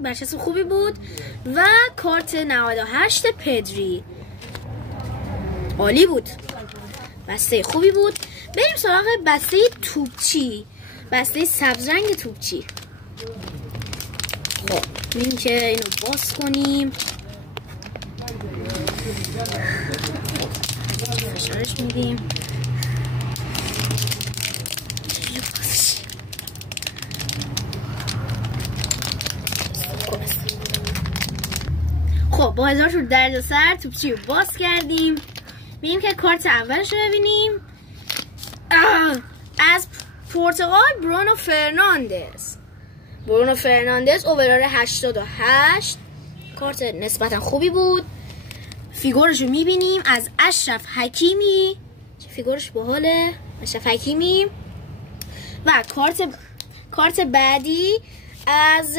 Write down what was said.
برچسب خوبی بود. و کارت 98 پدری، عالی بود، بسته خوبی بود. بریم سراغ بسته توپچی، بسته سبز رنگ توپچی. خب میریم که اینو باز کنیم، فشارش میدیم. خب با هزار شور درد سر توپچی رو باز کردیم. میریم که کارت اولش رو ببینیم. از پرتغال برونو فرناندز اوورال 88، کارت نسبتا خوبی بود. فیگورش رو میبینیم از اشرف حکیمی، چه فیگورش باحاله، اشرف حکیمی. و کارت بعدی از